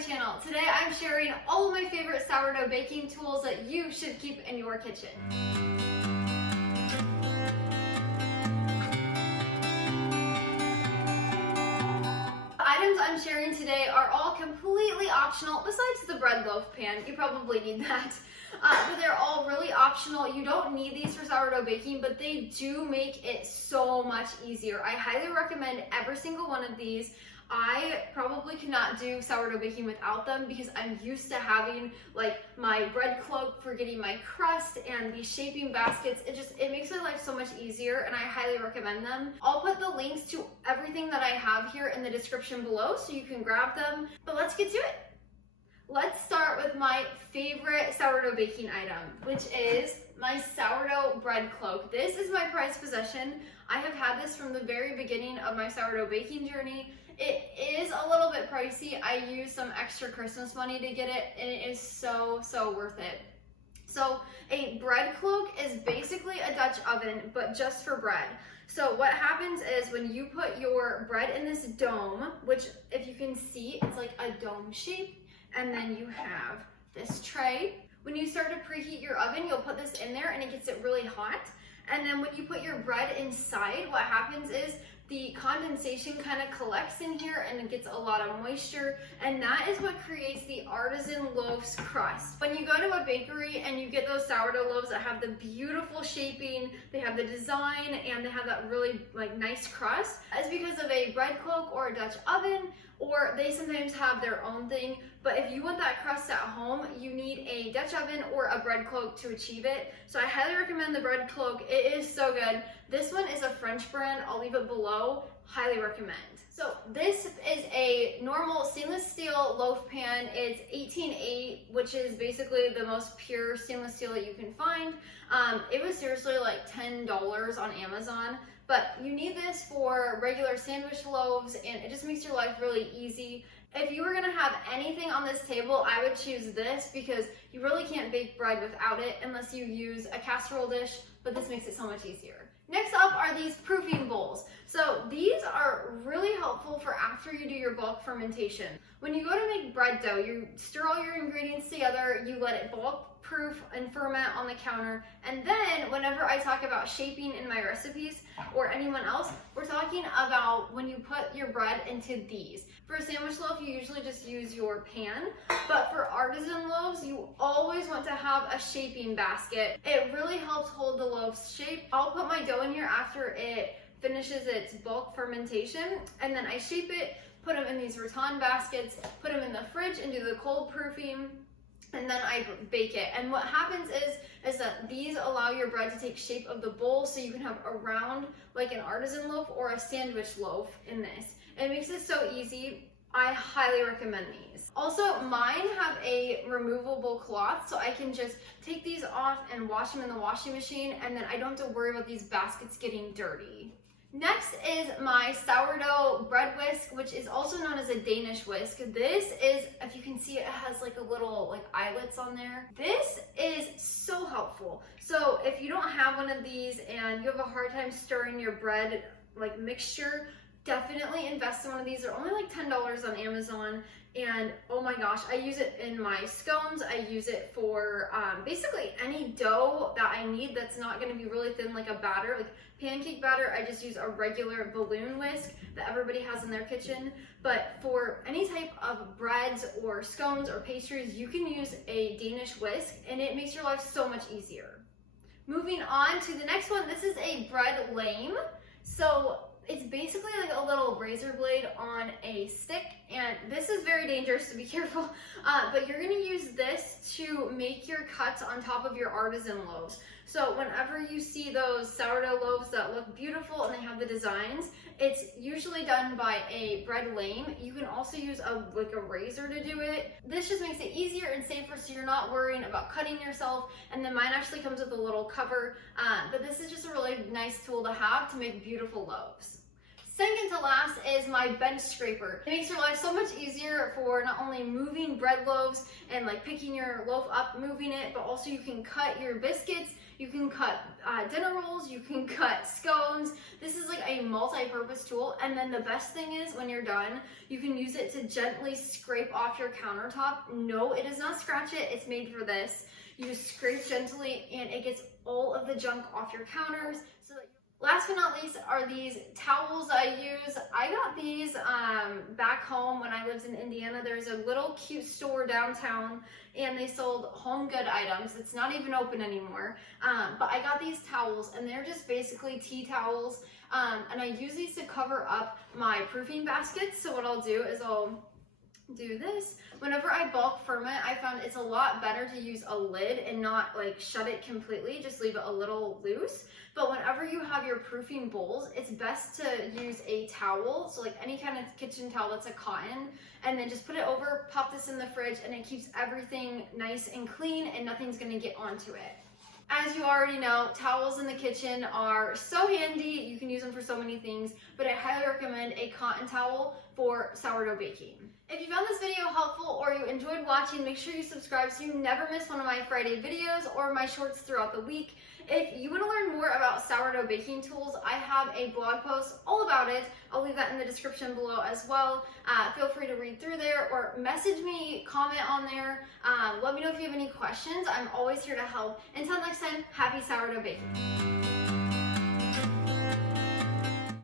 channel. Today I'm sharing all of my favorite sourdough baking tools that you should keep in your kitchen. The items I'm sharing today are all completely optional, besides the bread loaf pan. You probably need that. But they're all really optional. You don't need these for sourdough baking, but they do make it so much easier. I highly recommend every single one of these. I probably cannot do sourdough baking without them because I'm used to having like my bread cloak for getting my crust and these shaping baskets. It makes my life so much easier, and I highly recommend them. I'll put the links to everything that I have here in the description below so you can grab them. But let's get to it. Let's start with my favorite sourdough baking item, which is my sourdough bread cloak. This is my prized possession. I have had this from the very beginning of my sourdough baking journey. It is a little bit pricey. I used some extra Christmas money to get it, and it is so worth it. So a bread cloak is basically a Dutch oven, but just for bread. So what happens is when you put your bread in this dome, which if you can see, it's like a dome shape, and then you have this tray. When you start to preheat your oven, you'll put this in there and it gets it really hot. And then when you put your bread inside, what happens is the condensation kind of collects in here and it gets a lot of moisture, and that is what creates the artisan loaves crust. When you go to a bakery and you get those sourdough loaves that have the beautiful shaping, they have the design, and they have that really like nice crust, it's because of a bread cloak or a Dutch oven, or they sometimes have their own thing. But if you want that crust at home, you need a Dutch oven or a bread cloak to achieve it. So I highly recommend the bread cloak. It is so good. This one is a French brand. I'll leave it below. Highly recommend. So this is a normal stainless steel loaf pan. It's 18/8, which is basically the most pure stainless steel that you can find. It was seriously like $10 on Amazon. But you need this for regular sandwich loaves, and it just makes your life really easy. If you were gonna have anything on this table, I would choose this because you really can't bake bread without it unless you use a casserole dish, but this makes it so much easier. Next up are these proofing bowls. So these are really helpful for after you do your bulk fermentation. When you go to make bread dough, you stir all your ingredients together, you let it bulk proof and ferment on the counter, and then whenever I talk about shaping in my recipes or anyone else, we're talking about when you put your bread into these. For a sandwich loaf, you usually just use your pan, but for artisan loaves, you always want to have a shaping basket. It really helps hold the loaf's shape. I'll put my dough in here after it finishes its bulk fermentation, and then I shape it, put them in these rattan baskets, put them in the fridge and do the cold proofing, and then I bake it. And what happens is that these allow your bread to take shape of the bowl, so you can have a round like an artisan loaf or a sandwich loaf in this. It makes it so easy. I highly recommend these. Also, mine have a removable cloth, so I can just take these off and wash them in the washing machine, and then I don't have to worry about these baskets getting dirty. Next is my sourdough bread whisk, which is also known as a Danish whisk. This is, if you can see, it has like a little like eyelets on there. This is so helpful. So if you don't have one of these and you have a hard time stirring your bread like mixture, definitely invest in one of these. They're only like $10 on Amazon, and oh my gosh, I use it in my scones. I use it for basically any dough that I need that's not going to be really thin, like a batter, like pancake batter. I just use a regular balloon whisk that everybody has in their kitchen. But for any type of breads or scones or pastries, you can use a Danish whisk, and it makes your life so much easier. Moving on to the next one, this is a bread lame. So it's basically like a little razor blade on a stick, and this is very dangerous, to be careful, but you're gonna use this to make your cuts on top of your artisan loaves. So whenever you see those sourdough loaves that look beautiful and they have the designs, it's usually done by a bread lame. You can also use a razor to do it. This just makes it easier and safer, so you're not worrying about cutting yourself. And then mine actually comes with a little cover, but this is just a really nice tool to have to make beautiful loaves. Second to last is my bench scraper. It makes your life so much easier for not only moving bread loaves and like picking your loaf up, moving it, but also you can cut your biscuits, You can cut dinner rolls, you can cut scones. This is like a multi-purpose tool. And then the best thing is when you're done, you can use it to gently scrape off your countertop. No, it does not scratch it. It's made for this. You just scrape gently and it gets all of the junk off your counters. So that last but not least are these towels I use. I got these back home when I lived in Indiana. There's a little cute store downtown and they sold home good items. It's not even open anymore. But I got these towels and they're just basically tea towels. And I use these to cover up my proofing baskets. So what I'll do is I'll do this. Whenever I bulk ferment, I found it's a lot better to use a lid and not like shut it completely, just leave it a little loose. But whenever you have your proofing bowls, it's best to use a towel, so like any kind of kitchen towel that's a cotton, and then just put it over, pop this in the fridge, and it keeps everything nice and clean and nothing's gonna get onto it. As you already know, towels in the kitchen are so handy. You can use them for so many things, but I highly recommend a cotton towel for sourdough baking. If you found this video helpful or you enjoyed watching, make sure you subscribe so you never miss one of my Friday videos or my shorts throughout the week. If you want to learn more about sourdough baking tools, I have a blog post all about it. I'll leave that in the description below as well. Feel free to read through there or message me, comment on there. Let me know if you have any questions. I'm always here to help. Until next time, happy sourdough baking.